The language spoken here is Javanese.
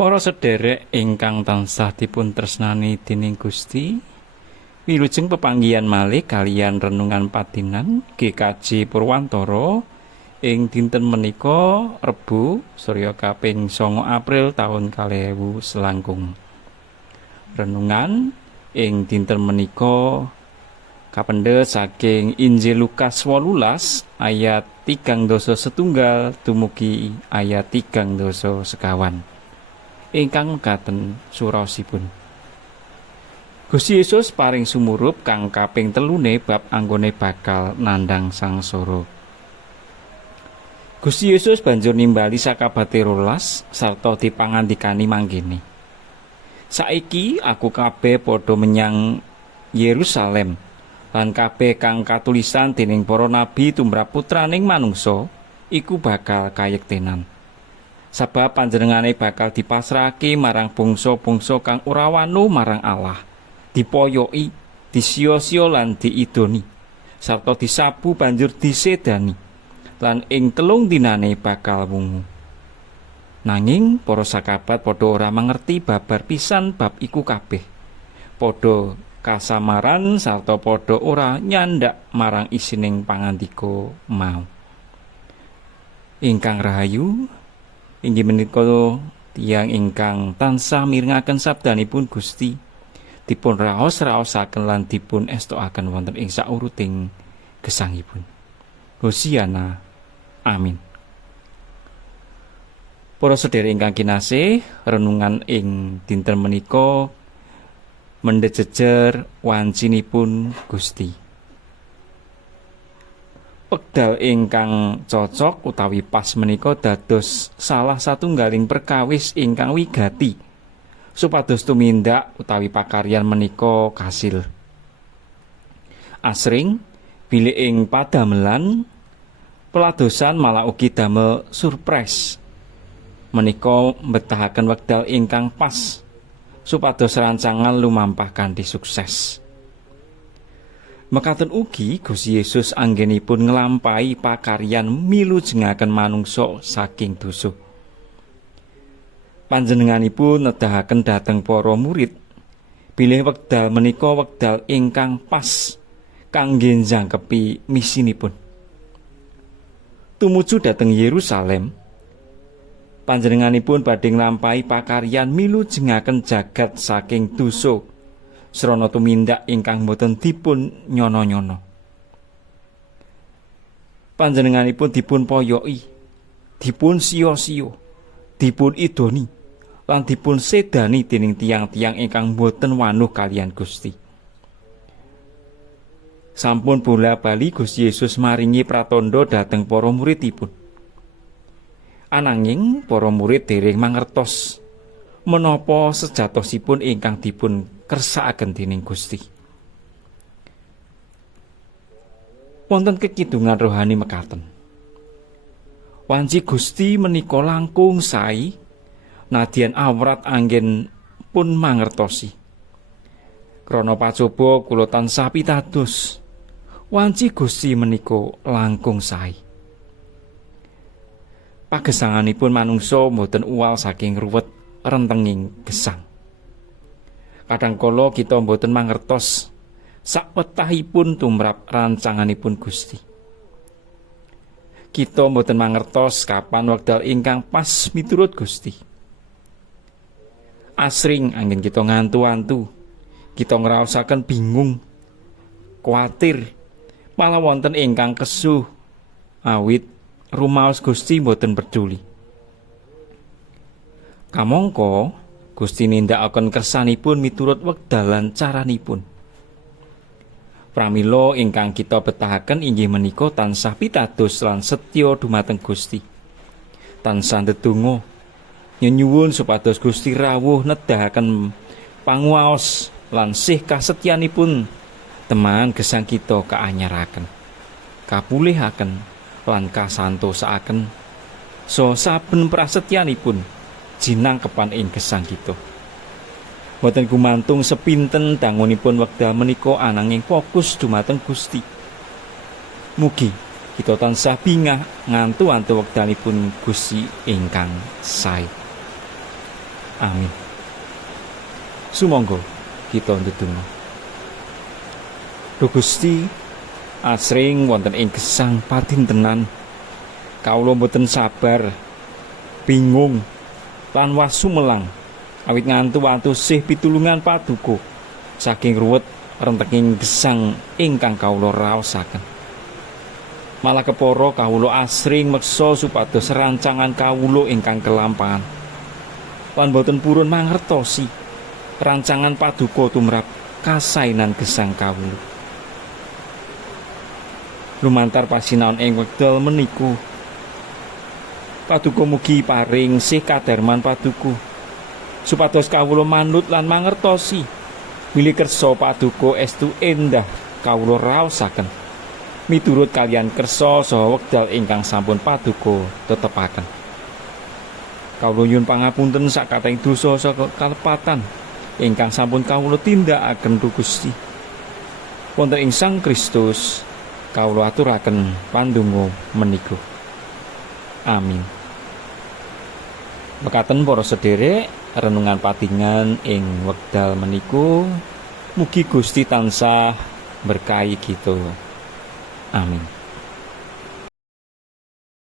Para sederek ingkang tansah dipun tresnani dening Gusti, wilujeng pepanggihan malih kaliyan renungan padinan GKJ Purwantara ing dinten menika Rebo Surya kaping 9 April taun 2000 selangkung. Renungan ing dinten menika kapendhet saking Injil Lukas 18 ayat 3:1 dumugi ayat 3:sekawan. Ingkang mekaten suraosipun. Gusti Yesus paring sumurup kang kaping telune bab anggone bakal nandhang sangsara. Gusti Yesus banjur nimbali sakabate rolas sarta dipangandikani manggene. Saiki aku kabeh padha menyang Yerusalem lan kabeh kang katulisan dening para nabi tumrap putraning manungsa iku bakal kayektenan. Sabab panjenengane bakal dipasrahake marang bangsa-bangsa kang ora wanu marang Allah, dipoyoki, disia-sia lan diidoni, sarta disabu banjur disedani, lan ing 3 dinane bakal wungu. Nanging para sakabat padha ora mangerti babar pisan bab iku kabeh. Padha kasamaran sarta padha ora nyandak marang isining pangandika mau. Ingkang rahayu, inggih menika tiyang ingkang tansah mirengaken sabdanipun Gusti dipun raos-raosaken lan dipun estokaken wonten ing sauruting gesangipun. Hosiana. Amin. Para sedherek ingkang kinasih, renungan ing dinten menika mendhet jejer wancinipun Gusti. Wekdal ingkang cocok utawi pas menika dados salah satunggaling perkawis ingkang wigati supados tumindak utawi pakaryan menika kasil. Asring bilih ing padamelan peladosan malah ugi damel surprise. Menika mbetahaken wekdal ingkang pas supados rancangan lumampah kanthi sukses. Mekaten ugi Gusti Yesus anggenipun nglampahi pakaryan milujengaken manungsa saking dosa. Panjenenganipun nedahaken dhateng para murid bilih wekdal menika wekdal ingkang pas kangge njangkepi misinipun. Tumuju dhateng Yerusalem, panjenenganipun badhe nglampahi pakaryan milujengaken jagat saking dosa srana tumindak ingkang boten dipun nyono-nyono. Panjenenganipun dipun poyoki, dipun siya-siya, dipun idoni, lan dipun sedani dening tiang-tiang ingkang boten wanuh kaliyan Gusti. Sampun bola-bali Gusti Yesus maringi pratandha dhateng para muridipun. Ananging para murid dereng mangertos menapa sejatosipun ingkang dipun kersakaken dening Gusti. Wonten kekidungan rohani mekaten. Wanci Gusti menika langkung sae nadyan awrat anggen pun mangertosi. Krana pacoba kula tansah pitados wanci Gusti menika langkung sae. Pagesanganipun manungsa boten uwal saking ruwet rentenging gesang. Kadangkala kita boten mangertos sakwetahipun tumrap rancanganipun Gusti. Kita boten mangertos kapan wekdal ingkang pas miturut Gusti. Asring anggen kita ngantu-antu, kita ngraosaken bingung, kuatir, malah wonten ingkang kesuh awit rumaos Gusti boten peduli. Kamangka Gusti nindakaken kersanipun miturut wekdal lan caranipun. Pramila ingkang kita betahaken inggih menika tansah pitados lan setya dumateng Gusti. Tansah ndedonga nyuwun supados Gusti rawuh nedahaken panguwaos lan sih kasetyanipun teman gesang kita kaanyaraken, kapulihaken lan kasantosaaken so saben prasetyanipun jinangkepan ing gesang kita. Boten gumantung sepinten dangunipun wekdal menika ananging fokus dumateng Gusti. Mugi kita tansah bingah ngantu-antu wekdalipun Gusti ingkang sae. Amin. Sumangga kita ndedonga. Duh Gusti, asring wonten ing gesang padintenan kawula boten sabar, bingung lan wasumelang awit ngantu sih pitulungan paduka saking ruwet renteking gesang ingkang kawula raosaken. Malah kepara kawula asring meksa supados rancangan kawula ingkang kelampahan lan boten purun mangertosi rancangan paduka tumrap kasainan gesang kawula. Lumantar pasinaon ing wekdal meniku, paduka mugi paring sih kadarman paduka supados kawula manut lan mangertosi bilih kersa paduka estu endah kawula raosaken miturut kalian kersa saha wekdal ingkang sampun paduka tetepaken. Kawula nyuwun pangapunten sakateng dosa saka kalepatan ingkang sampun kawula tindakaken Duh Gusti. Wonten ing Sang Kristus kawula aturaken pandonga menika. Amin. Mekaten para sedherek, renungan patingan ing wekdal meniku mugi Gusti tansah berkahi kita. Amin.